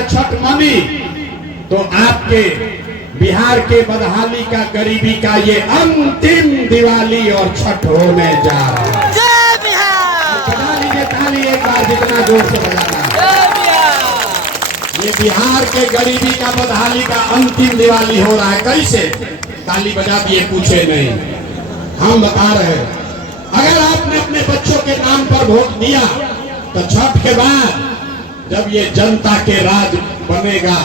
या छठ मानी तो आपके बिहार के बदहाली का, गरीबी का ये अंतिम दिवाली और छठ होने जा रहा है। जय बिहार! बजा लीजिए ताली एक बार, जितना जोर से बजाना। जय बिहार! ये बिहार के गरीबी का, बदहाली का अंतिम दिवाली हो रहा है। कैसे? ताली बजा दिए, पूछे नहीं, हम बता रहे हैं। अगर आपने अपने बच्चों के नाम पर वोट दिया तो छठ के बाद जब ये जनता के राज बनेगा,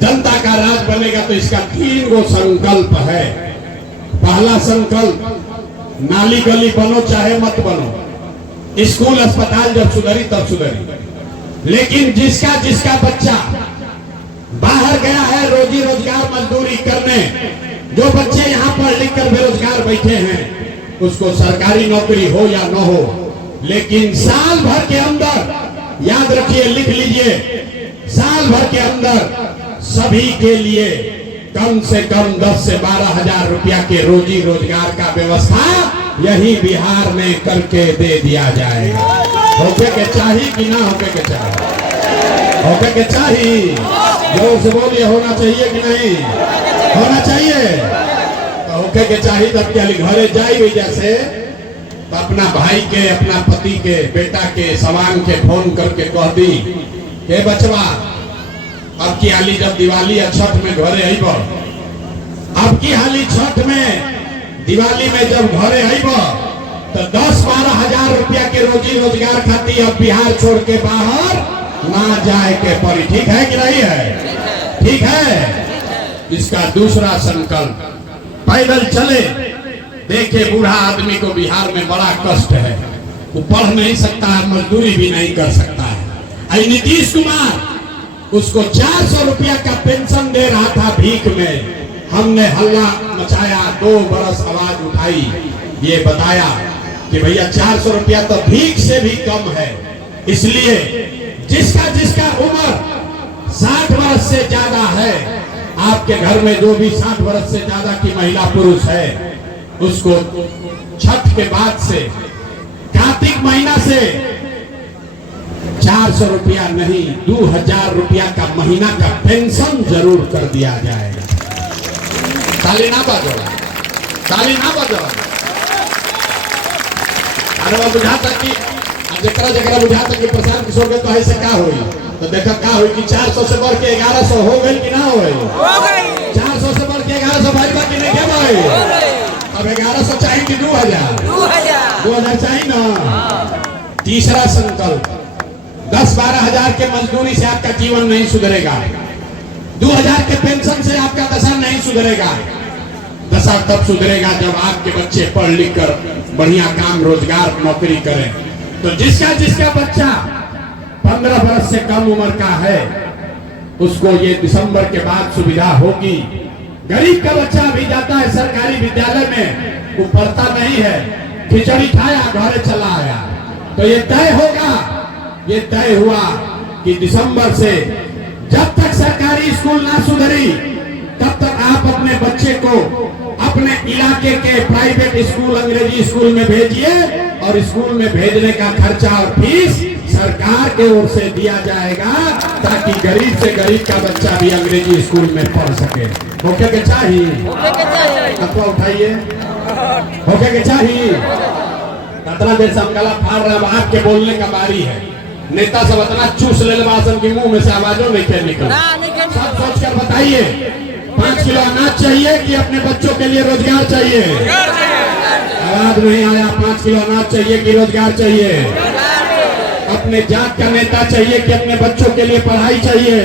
जनता का राज बनेगा, तो इसका 3 गो संकल्प है। पहला संकल्प, नाली गली बनो चाहे मत बनो, स्कूल अस्पताल जब सुधरी तब सुधरी, लेकिन जिसका जिसका बच्चा बाहर गया है रोजी रोजगार मजदूरी करने, जो बच्चे यहाँ पढ़ लिख कर बेरोजगार बैठे हैं, उसको सरकारी नौकरी हो या न हो, लेकिन साल भर के अंदर, याद रखिए, लिख लीजिए, साल भर के अंदर सभी के लिए कम से कम 10 से 12 हजार रुपया के रोजी रोजगार का व्यवस्था यही बिहार में करके दे दिया जाएगा। होके के चाहिए कि ना होके के चाहिए? होके के चाहिए। जोर से बोलिए, होना चाहिए कि नहीं होना चाहिए? तो होके के चाहिए। तब क्या घरे जाई जैसे तो अपना भाई के, अपना पति के, बेटा के, सवांग के फोन करके कह दी के बचवा, अब की हाली जब दिवाली या छठ में घरे आईब, अब की हाली छठ में दिवाली में जब घरे आईब तो 10-12 हजार रुपया के रोजी रोजगार खाती अब बिहार छोड़ के बाहर ना जाए के पड़ी। ठीक है कि नहीं है? ठीक है। इसका दूसरा संकल्प, पैदल चले। देखिए, बूढ़ा आदमी को बिहार में बड़ा कष्ट है, वो पढ़ नहीं सकता है, मजदूरी भी नहीं कर सकता है। नीतीश कुमार उसको 400 रुपया का पेंशन दे रहा था भीख में। हमने हल्ला मचाया, 2 बरस आवाज उठाई, ये बताया कि भैया 400 रुपया तो भीख से भी कम है। इसलिए जिसका जिसका उम्र 60 वर्ष से ज्यादा है, आपके घर में जो भी 60 वर्ष से ज्यादा की महिला पुरुष है, उसको छठ के बाद से, कार्तिक महीना से 400 रुपया नहीं, 2000 रुपया का महीना का पेंशन जरूर कर दिया जाएगा। ताली ना बजो, ताली ना बजो। अरे बुझा तक कि जरा जरा बुझा तक कि प्रशांत किशोर के तो ऐसे का हुई, तो देखा का हुई कि 400 से बढ़ के 1100 हो गई कि ना हो गई? 400 से बढ़ के 1100 भाजपा की नहीं क्या भाई? अब 1100 चाहिए कि 2000 चाहिए ना। तीसरा संकल्प, 10-12 हजार के मजदूरी से आपका जीवन नहीं सुधरेगा, 2000 के पेंशन से आपका दशा नहीं सुधरेगा। दशा तब सुधरेगा जब आपके बच्चे पढ़ लिख कर बढ़िया काम, रोजगार, नौकरी करें। तो जिसका जिसका बच्चा 15 वर्ष से कम उम्र का है, उसको ये दिसंबर के बाद सुविधा होगी। गरीब का बच्चा भी जाता है सरकारी विद्यालय में, वो पढ़ता नहीं है, खिचड़ी खाया घर चला आया, तो ये तय होगा, ये तय हुआ कि दिसंबर से जब तक सरकारी स्कूल ना सुधरी, तब तक आप अपने बच्चे को अपने इलाके के प्राइवेट स्कूल, अंग्रेजी स्कूल में भेजिए, और स्कूल में भेजने का खर्चा और फीस सरकार के ओर से दिया जाएगा, ताकि गरीब से गरीब का बच्चा भी अंग्रेजी स्कूल में पढ़ सके। होके के चाहिए? अथवा उठाइए, होके के चाहिए? कितना देर से हम गला फाड़ रहे हैं, आपके बोलने का बारी है। नेता सब इतना चूस ले भाषण की मुंह में से आवाजों नहीं निकल। सब सोच कर बताइए, 5 किलो अनाज चाहिए कि अपने बच्चों के लिए रोजगार चाहिए? आवाज नहीं आया। 5 किलो अनाज चाहिए कि रोजगार चाहिए? अपने जात का नेता चाहिए कि अपने बच्चों के लिए पढ़ाई चाहिए?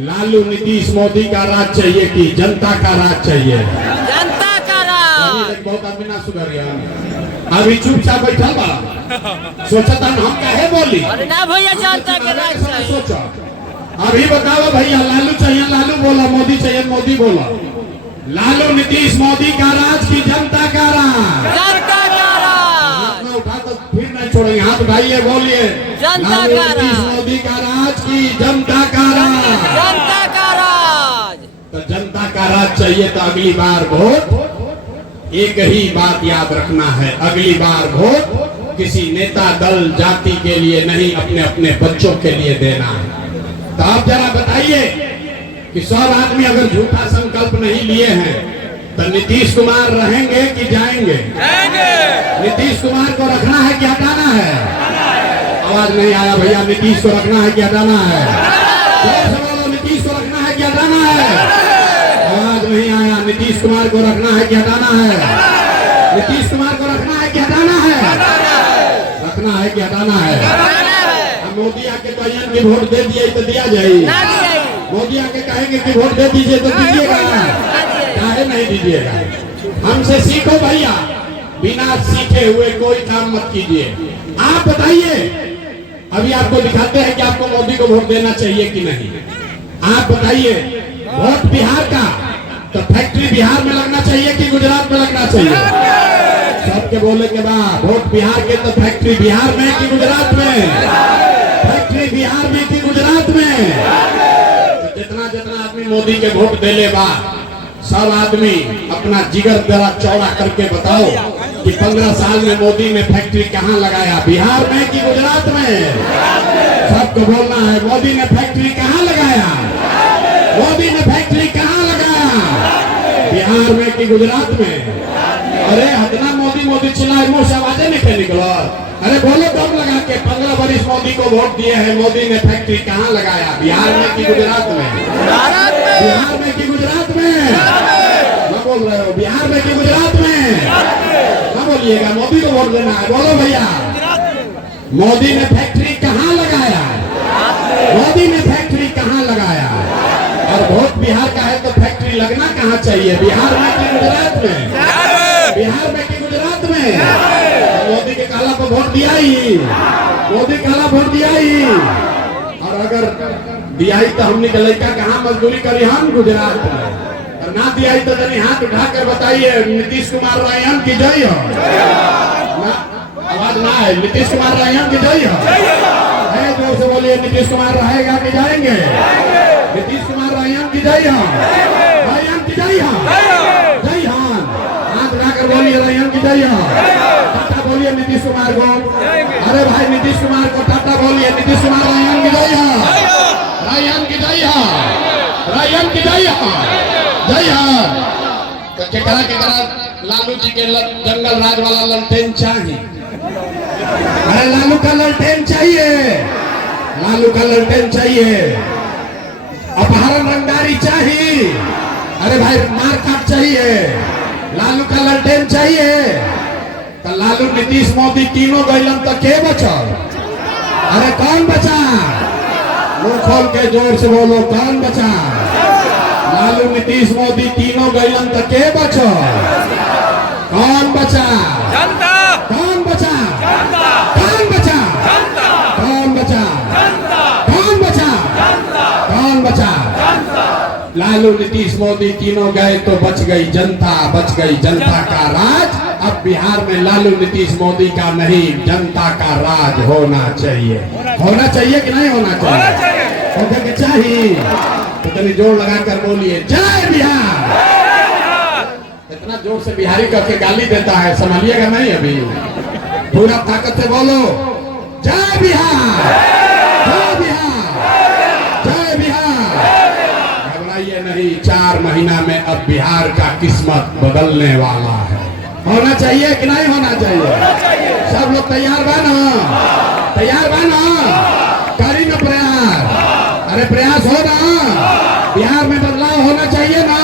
लालू नीतीश मोदी का राज चाहिए कि जनता का राज चाहिए? जनता का राज। बहुत आदमी ना सुधर गया, अभी चुपचाप बैठा बा, सोचता हम कहे बोली ना भैया, जनता के राज चाहिए। सोचा अभी बताओ भैया, लालू चाहिए लालू बोला, मोदी चाहिए मोदी बोला। लालू नीतीश मोदी का राज की जनता का राज? जनता का राज। उठा तो फिर नहीं छोड़ेंगे, हाथ उठाइए, बोलिए, जनता लालू का नीतीश राज। मोदी का राज की जनता का राज? जनता का राज। तो जनता का राज चाहिए तो अगली बार वोट एक ही बात याद रखना है, अगली बार वोट किसी नेता, दल, जाति के लिए नहीं, अपने अपने बच्चों के लिए देना है। तो आप जरा बताइए कि 100 आदमी अगर झूठा संकल्प नहीं लिए हैं तो नीतीश कुमार रहेंगे कि जाएंगे? नीतीश कुमार को रखना है कि हटाना है? आवाज नहीं आया भैया। नीतीश को रखना है कि हटाना है? जोर से बोलो, नीतीश को रखना है कि हटाना है? आवाज नहीं आया। नीतीश कुमार को रखना है कि हटाना है? नीतीश कुमार को रखना है कि हटाना है? रखना है कि हटाना है? मोदी आके बयान की वोट दे दिए तो दिया जाए। मोदी आके कहेंगे कि वोट दे दीजिए तो दीजिएगा ना? काहे नहीं दीजिएगा? हमसे सीखो भैया, बिना सीखे हुए कोई काम मत कीजिए। आप बताइए, अभी आपको दिखाते हैं कि आपको मोदी को वोट देना चाहिए कि नहीं। आप बताइए, वोट बिहार का तो फैक्ट्री बिहार में लगना चाहिए कि गुजरात में लगना चाहिए? सबके बोले के बाद वोट बिहार के तो फैक्ट्री बिहार में कि गुजरात में? फैक्ट्री बिहार में कि गुजरात में? तो जितना जितना आदमी मोदी के वोट देले बा, सब आदमी अपना जिगर जरा चौड़ा करके बताओ कि 15 साल में मोदी ने फैक्ट्री कहाँ लगाया, बिहार में कि गुजरात में? सबको बोलना है, मोदी ने फैक्ट्री कहाँ लगाया? मोदी ने फैक्ट्री कहाँ लगाया? बिहार में कि गुजरात में? अरे हतना मोदी मोदी चिल्लाए, मुंह से आवाजें नहीं निकलो। अरे बोलो दम लगा के, 15 वर्ष मोदी को वोट दिए हैं, मोदी ने फैक्ट्री कहाँ लगाया? बिहार में कि गुजरात में? बिहार में कि गुजरात में? क्या बोल रहे हो? बिहार में कि गुजरात में? क्या बोलिएगा? मोदी को वोट देना है, बोलो भैया। मोदी ने फैक्ट्री कहाँ लगाया? मोदी ने फैक्ट्री कहाँ लगाया? और वोट बिहार का है तो फैक्ट्री लगना कहाँ चाहिए? बिहार में कि गुजरात में? बिहार में कि गुजरात में? मोदी के काला को वोट दिया ही, मोदी काला वोट दिया ही। और अगर दिया ही तो हमने के लड़का कहाँ मजदूरी करी? हम गुजरात में। और ना दिया ही तो जनी हाथ उठा कर बताइए, नीतीश कुमार रायन की जय हो। आवाज ना है। नीतीश कुमार रायन की जय हो। जोर से बोलिए, नीतीश कुमार रहेगा कि जाएंगे? नीतीश कुमार रायन की जय हो। रायन की जय हो। जय हो। हाथ उठाकर बोलिए, रायन की जय हो। टाटा बोलिए नीतीश कुमार को। अरे भाई, नीतीश कुमार को टाटा बोलिए। नीतीश कुमार रायन की जय हो। रायन की जय हो। रायन की जय हो। जय हो। केकरा लालू जी के जंगल राज वाला ललटेन चाहिए? अरे लालू का ललटेन चाहिए, लालू का ललटेन चाहिए। अपहरण रंगदारी चाहिए। अरे भाई, मार काट चाहिए। लालू का ललटेन चाहिए। तो लालू, नीतीश, मोदी तीनों गैलन तो के बचल? अरे कौन बचा? मुंह खोल के जोर से बोलो, कौन बचा? लालू, नीतीश, मोदी तीनों गैलन तो के बचल? कौन बचा? जनता। कौन बचा? जनता। कौन बचा? जनता। कौन बचा? जनता। कौन बचा? जनता। कौन बचा? जनता। लालू, नीतीश, मोदी तीनों गए तो बच गई जनता, बच गई जनता का राज। अब बिहार में लालू, नीतीश, मोदी का नहीं, जनता का राज होना चाहिए। होना चाहिए कि नहीं होना चाहिए? होना चाहिए। तो कभी जोर लगाकर बोलिए, जय बिहार। इतना जोर से बिहारी करके गाली देता है, संभालिएगा नहीं? अभी पूरा ताकत से बोलो, जय बिहार। जय बिहार। जय बिहार। घबराइए नहीं, 4 महीना में अब बिहार का किस्मत बदलने वाला है। होना चाहिए कि नहीं होना चाहिए? सब लोग तैयार बा ना? तैयार बा ना? करी ना प्रयास? अरे प्रयास हो ना? बिहार में बदलाव होना चाहिए ना?